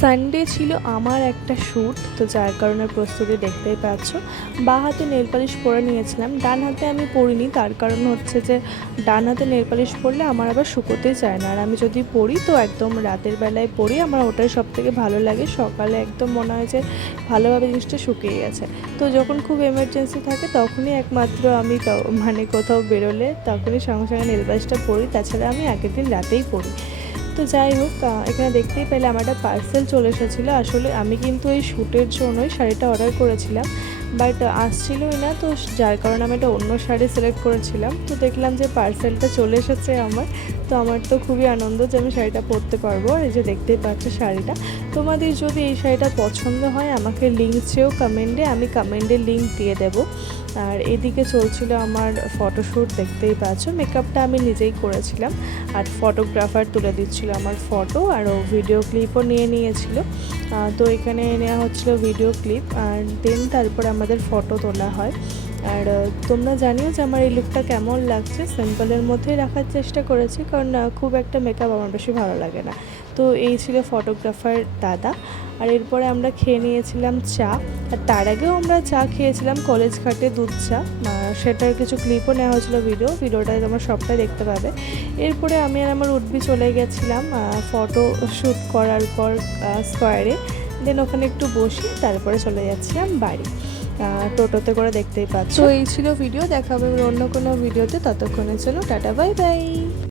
Sunday ছিল আমার একটা শ্যুট, তো যার কারণে প্রস্তুতি দেখতেই পাচ্ছ। বাঁ হাতে নেল পালিশ পরে নিয়েছিলাম, ডান হাতে আমি পরিনি। তার কারণ হচ্ছে যে ডান হাতে নেল পালিশ পরলে আমার আবার শুকোতে চায় না, আর আমি যদি পরি তো একদম রাতের বেলায় পরি, আমার ওটাই সবথেকে ভালো লাগে। সকালে একদম মনে হয় যে ভালোভাবে জিনিসটা শুকিয়ে গেছে। তো যখন খুব এমার্জেন্সি থাকে তখনই একমাত্র আমি মানে কোথাও বেরোলে তখনই সঙ্গে সঙ্গে নেল পালিশটা পরি, তাছাড়া আমি আগের দিন রাতেই পরি। তো যাই হোক, এখানে দেখতেই পেলে আমার একটা পার্সেল চলে এসেছিলো। আসলে আমি কিন্তু এই শ্যুটের জন্যই শাড়িটা অর্ডার করেছিলাম, বাট আসছিলোই না, তো যার কারণে আমি একটা অন্য শাড়ি সিলেক্ট করেছিলাম। তো দেখলাম যে পার্সেলটা চলে এসেছে আমার। তো আমার তো খুবই আনন্দ যে আমি শাড়িটা পরতে পারবো। আর এই যে দেখতেই পাচ্ছ শাড়িটা, তোমাদের যদি এই শাড়িটা পছন্দ হয় আমাকে লিঙ্ক চেয়েও কমেন্টে, আমি কমেন্টে লিঙ্ক দিয়ে দেবো। আর এদিকে চলছিল আমার ফটোশ্যুট, দেখতেই পাচ্ছ। মেকআপটা আমি নিজেই করেছিলাম, আর ফটোগ্রাফার তুলে দিচ্ছিল আমার ফটো, আরও ভিডিও ক্লিপও নিয়েছিল। তো এখানে নেওয়া হচ্ছিলো ভিডিও ক্লিপ, আর দেন তারপরে আমাদের ফটো তোলা হয়। আর তোমরা জানিও যে আমার এই লুকটা কেমন লাগছে। সিম্পলের মধ্যেই রাখার চেষ্টা করেছি, কারণ খুব একটা মেকআপ আমার বেশি ভালো লাগে না। তো এই ছিল ফটোগ্রাফার দাদা। আর এরপরে আমরা খেয়ে নিয়েছিলাম চা, আর তার আগেও আমরা চা খেয়েছিলাম কলেজ ঘাটে, দুধ চা। সেটার কিছু ক্লিপও নেওয়া হয়েছিলো ভিডিওটায় তোমরা সবটাই দেখতে পাবে। এরপরে আমি আর আমার উঠবি চলে গেছিলাম ফটো শ্যুট করার পর স্কোয়ারে। দেন ওখানে একটু বসি, তারপরে চলে যাচ্ছিলাম বাড়ি টোটোতে করে, দেখতেই পাচ্ছ। তো এই ছিল ভিডিও, দেখা হবে অন্য কোনো ভিডিওতে। ততক্ষণের জন্য টাটা, বাই বাই।